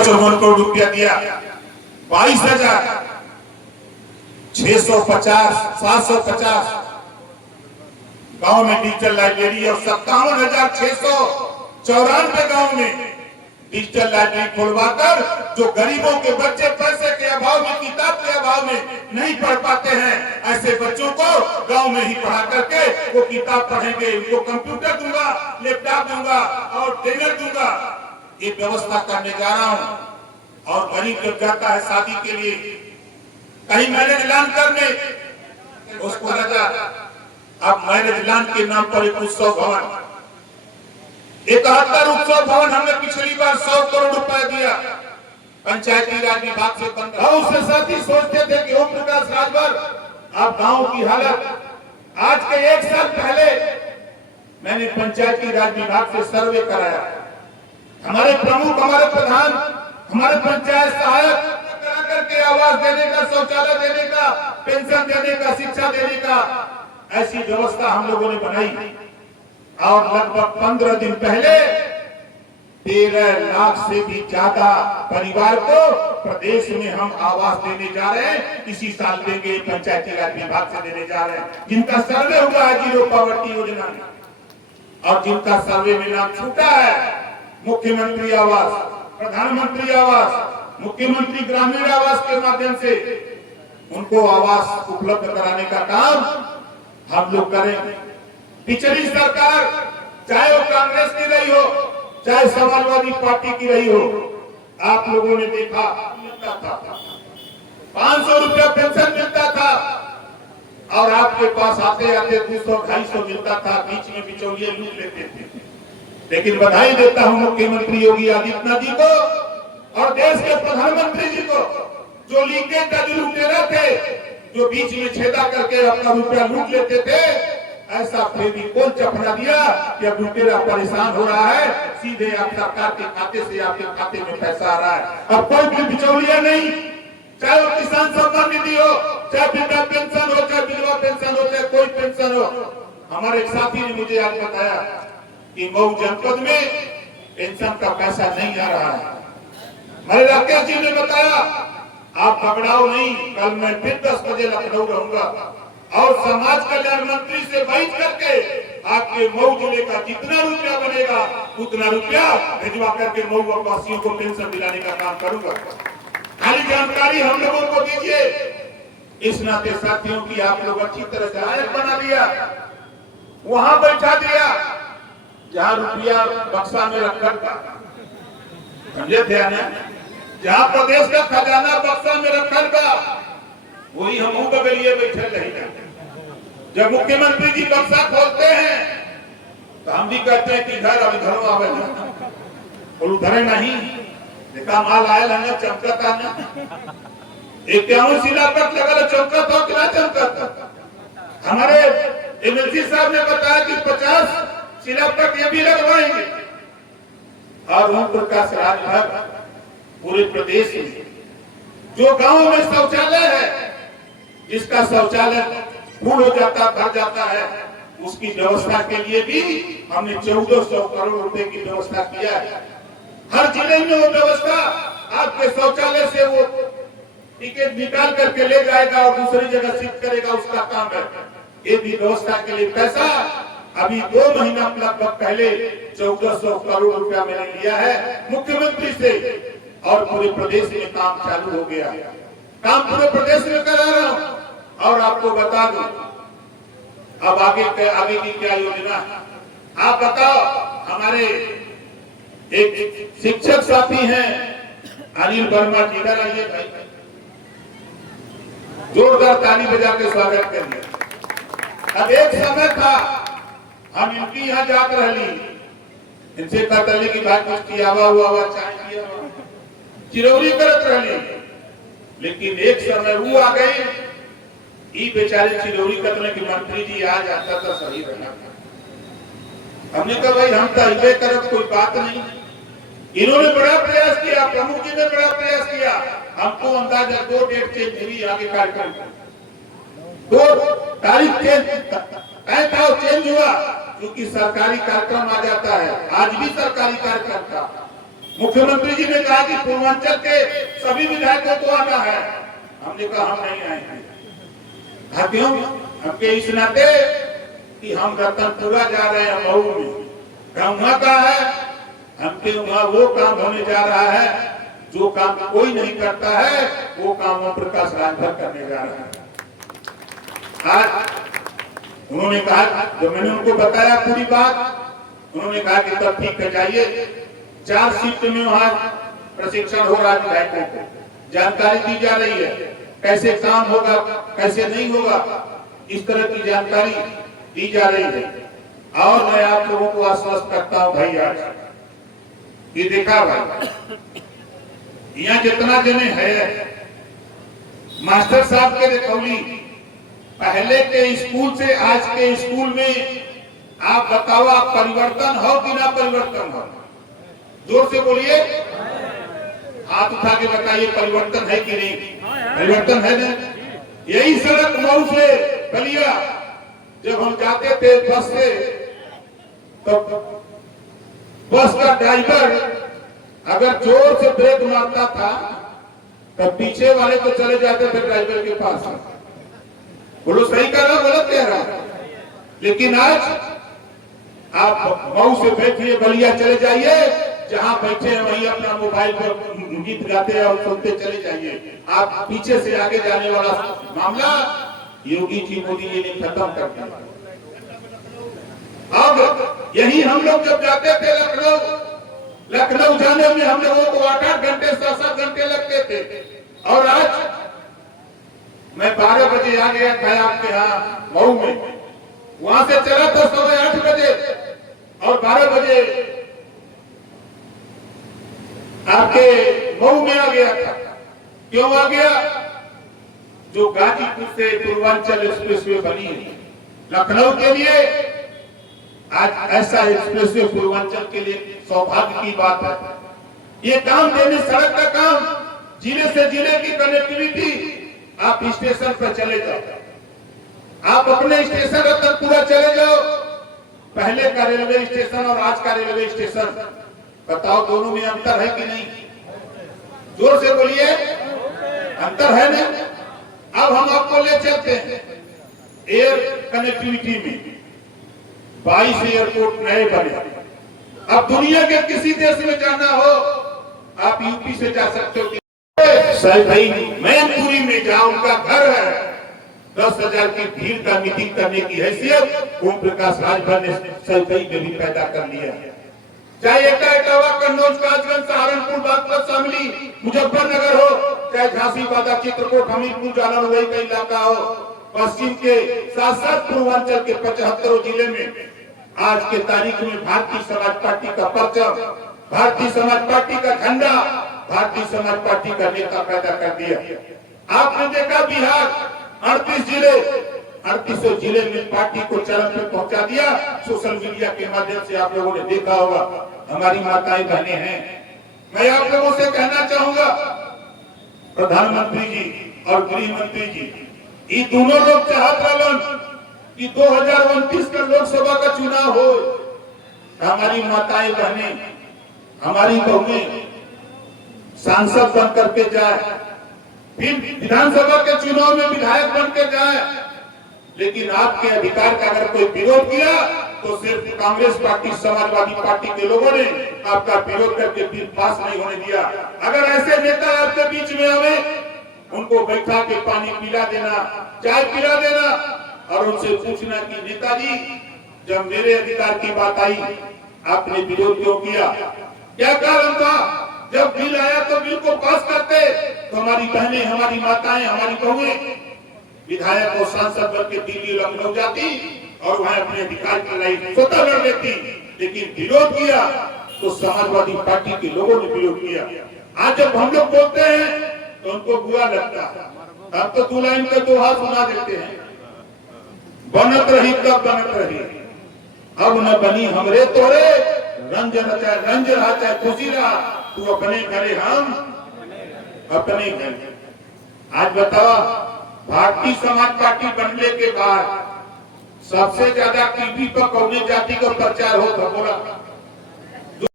54 करोड़ रुपया दिया, 22,650 750 गांव में डिजिटल लाइब्रेरी और 57,694 गांव में डिजिटल लाइब्रेरी खुलवाकर जो गरीबों के बच्चे पैसे के अभाव में, किताब के अभाव में नहीं पढ़ पाते हैं, ऐसे बच्चों को गांव में ही पढ़ा करके वो किताब पढ़ेंगे। उनको कंप्यूटर दूंगा, लैपटॉप दूंगा और ट्रेनर दूंगा, ये व्यवस्था करने जा रहा हूं। और गरीब जब जाता है शादी के लिए कहीं मैरिज ऐलान करने, उसको लगा अब मैरिज ऐलान के नाम पर एक उत्सव भवन, 71 उत्सव भवन हमने पिछली बार 100 करोड़ रुपए दिया पंचायती राज विभाग से बंद। उससे साथी सोचते थे कि ओम प्रकाश राजभर आप गांव की हालत, आज के 1 साल पहले मैंने पंचायती राज विभाग से सर्वे कराया, हमारे प्रमुख, हमारे प्रधान, हमारे पंचायत सहायक करा करके आवास देने का, शौचालय देने का, पेंशन देने का, शिक्षा देने का ऐसी व्यवस्था हम लोगों ने बनाई। और लगभग 15 दिन पहले 13 लाख से भी ज्यादा परिवार को प्रदेश में हम आवास देने जा रहे हैं। इसी साल देंगे, पंचायती राज विभाग से देने जा रहे हैं। जिनका सर्वे हुआ है जीरो पॉवर्टी योजना में और जिनका सर्वे में नाम छूटा है, मुख्यमंत्री आवास, प्रधानमंत्री आवास, मुख्यमंत्री ग्रामीण आवास के माध्यम से उनको आवास उपलब्ध कराने का काम हम लोग करेंगे। पिछली सरकार चाहे वो कांग्रेस की रही हो, चाहे समाजवादी पार्टी की रही हो, आप लोगों ने देखा मिलता था 500 रुपया पेंशन मिलता था और आपके पास आते आते 200-250 मिलता था, बीच में बिचौलिए लूट लेते थे। लेकिन बधाई देता हूं मुख्यमंत्री योगी आदित्यनाथ जी को और देश के प्रधानमंत्री जी को, जो लीकेज का जो लुटेरा थे, जो बीच में छेदा करके अपना रुपया लूट लेते थे, ऐसा फेविकोल चपना दिया कि अब लुटेरा परेशान हो रहा है, सीधे आप सरकार के खाते से आपके खाते में पैसा आ रहा है। अब कोई भी बिचौलिया नहीं, चाहे वो किसान सम्मान निधि हो, चाहे वृद्धा पेंशन हो, चाहे विधवा पेंशन हो, चाहे कोई पेंशन हो। हमारे एक साथी ने मुझे आज बताया कि मऊ जनपद में पेंशन का पैसा नहीं आ रहा है। मेरे राकेश जी ने बताया आप घबराओ नहीं, कल मैं फिर 10 बजे लखनऊ रहूंगा और समाज कल्याण मंत्री से बैठ करके आपके मऊ जिले का जितना रुपया बनेगा उतना रुपया भिजवा करके मऊ वासियों को पेंशन दिलाने का काम करूंगा। खाली जानकारी हम लोगों को दीजिए। इस नाते साथियों की आप लोग अच्छी तरह से आयत बना दिया, वहां बैठा दिया जहां रुपया बक्सा में रखकर था, समझे थे ना, जहां प्रदेश का खजाना बक्सा में रखकर था वही हम बगलिए बैठे रही। जब मुख्यमंत्री जी बक्सा खोलते हैं तो हम भी कहते हैं कि घर अभी घरों आवे और उधरे नहीं, देखा माल आयल है ना, चमकता ना, 51 शिलापट लगल चमकत हो कि ना चमकत। हमारे एमएलसी साहब ने बताया कि 50 शिलापट ये भी लगवाएंगे। और ओम प्रकाश राजभर पूरे प्रदेश में जो गांव में शौचालय है, जिसका शौचालय फूल हो जाता, भर जाता है, उसकी व्यवस्था के लिए भी हमने 1400 करोड़ रुपए की व्यवस्था किया है। हर जिले में वो व्यवस्था आपके शौचालय से वो टिकट निकाल करके ले जाएगा और दूसरी जगह शिफ्ट करेगा, उसका काम है। ये भी व्यवस्था के लिए पैसा अभी 2 महीना लगभग पहले 1400 करोड़ रुपया मैंने लिया है मुख्यमंत्री से और पूरे प्रदेश में काम चालू हो गया। काम पूरे प्रदेश में करा रहा हूं। और आपको बता दूं अब आगे की क्या योजना है, आप बताओ। हमारे एक शिक्षक साथी हैं अनिल वर्मा जी, इधर आइए भाई, जोरदार ताली बजा के स्वागत करिए। अब एक समय था हम इनकी यहाँ जात रही, इनसे कहते कि भाई कुछ किया हुआ चाय किया चिरौरी करत रही, लेकिन एक समय वो आ गई, ये बेचारे चिरौरी करने की मंत्री जी आ जाता तो सही रहना। हमने कहा भाई हम तो इसे करत, कोई बात नहीं। इन्होंने बड़ा प्रयास किया, प्रमुख जी ने बड़ा प्रयास किया। हमको अंदाजा 2 डेट चेंज हुई आगे कार्यक्रम, 2 तारीख चेंज हुआ, क्योंकि सरकारी कार्यक्रम आ जाता है। आज भी सरकारी कार्यक्रम था, मुख्यमंत्री जी ने कहा कि पूर्वांचल के सभी विधायकों को आना है। हमने कहा हम नहीं आएंगे। कहा क्यों? हमके इस नाते कि हम रतनपुरा जा रहे हैं मऊ में, वहां का है हमके वहां वो काम होने जा रहा है जो काम कोई नहीं करता है, वो काम ओम प्रकाश राजभर करने जा रहा है। आज उन्होंने कहा, जब मैंने उनको बताया पूरी बात, उन्होंने कहा कि तब ठीक है, जाइए 4 शिफ्ट में वहां प्रशिक्षण हो रहा है विधायकों को, जानकारी दी जा रही है कैसे काम होगा कैसे नहीं होगा, इस तरह की जानकारी दी जा रही है। और मैं आप लोगों को आश्वस्त करता हूं भाई, आज ये देखा भाई, यहाँ जितना जने है मास्टर साहब के देखौली, पहले के स्कूल से आज के स्कूल में आप बताओ, आप परिवर्तन हो कि ना परिवर्तन हो? जोर से बोलिए, हाथ उठा के बताइए, परिवर्तन है कि नहीं? परिवर्तन है ना? यही सड़क मऊ से बलिया जब हम जाते थे बस से, तो बस का ड्राइवर अगर जोर से ब्रेक मारता था तो पीछे वाले तो चले जाते थे ड्राइवर के पास। बोलो सही कह रहा गलत कह रहा? लेकिन आज आप मऊ से बैठिए बलिया चले जाइए, जहां बैठे हैं वहीं अपना मोबाइल पर गीत गाते हैं और सुनते चले जाइए। आप पीछे से आगे जाने वाला मामला योगी जी मोदी जी ने खत्म कर दिया। अब यही हम लोग जब जाते थे लखनऊ जाने में हम लोगों को 8-8 घंटे 7-7 घंटे लगते थे, और आज मैं 12 बजे आ गया था आपके यहाँ मऊ में, वहां से चला था 8:15 बजे और 12 बजे आपके मऊ में आ गया था। क्यों आ गया? जो गाजीपुर से पूर्वांचल एक्सप्रेसवे बनी है लखनऊ के लिए, आज ऐसा एक्सप्रेसवे पूर्वांचल के लिए सौभाग्य की बात है। ये काम देने, सड़क का काम, जिले से जिले की कनेक्टिविटी, आप स्टेशन पर चले जाओ, आप अपने स्टेशन रतनपुरा चले जाओ, पहले का रेलवे स्टेशन और आज का रेलवे स्टेशन, बताओ दोनों में अंतर है कि नहीं? जोर से बोलिए, अंतर है ना? अब हम आपको ले चलते हैं एयर कनेक्टिविटी में। 22 एयरपोर्ट नए बने। अब दुनिया के किसी देश में जाना हो, आप यूपी से जा सकते हो, भाई मैनपुरी में जहां उनका घर है, 10,000 की भीड़ का मीटिंग करने की हैसियत ओम प्रकाश राजभर ने सैफई में भी पैदा कर लिया। चाहे एटा इटावा, कन्नौज, कासगंज, सहारनपुर, बागपत, शामली, मुजफ्फरनगर हो, चाहे झांसी, बादा, चित्रकूट, हमीरपुर, जालंधर का इलाका हो, पश्चिम के साथ पूर्वांचल के 75 जिले में आज के तारीख में भारतीय समाज पार्टी का परचम, भारतीय समाज पार्टी का झंडा, भारतीय समाज पार्टी का नेता पैदा कर दिया। आपने देखा बिहार 38 जिले, 38 जिले में पार्टी को चरम पे पहुंचा दिया। सोशल मीडिया के माध्यम से आप लोगों ने देखा होगा, हमारी माताएं बहनें हैं। मैं आप लोगों से कहना चाहूंगा, प्रधानमंत्री जी और गृह मंत्री जी, ये दोनों लोग चाहते हैं कि 2029 का लोकसभा का चुनाव हो, हमारी माताएं बहनें, हमारी बहुएं सांसद बन करके जाए, फिर विधानसभा के चुनाव में विधायक बन के जाए। लेकिन आपके अधिकार का अगर कोई विरोध किया तो सिर्फ कांग्रेस पार्टी, समाजवादी पार्टी के लोगों ने आपका विरोध करके बिल पास नहीं होने दिया। अगर ऐसे नेता आपके बीच में आवे, उनको बैठा के पानी पिला देना, चाय पिला देना और उनसे पूछना कि नेताजी, जब मेरे अधिकार की बात आई आपने विरोध क्यों किया? क्या कारण था? जब बिल आया तो बिल को पास करते तो हमारी बहनें, हमारी माताएं, हमारी बहुएं विधायक और सांसद बन के दिल्ली, लखनऊ जाती और वहां अपने अधिकार की लड़ाई स्वतः लड़ लेती। लेकिन विरोध किया तो समाजवादी पार्टी के लोगों ने विरोध किया। आज जब हम लोग बोलते हैं तो उनको बुरा लगता है। अब तो 2 लाइन के 2 हाथ सुना देते हैं, बनत रही तब बनत रही, अब न बनी हमरे तोरे, रंजन चाहे रंज रहा चाहे खुशी रहा, तू अपने घरे हम अपने घर। आज बताओ, भारतीय समाज पार्टी बनने के बाद सबसे ज्यादा टीवी पर कौन जाति का प्रचार होता? बोला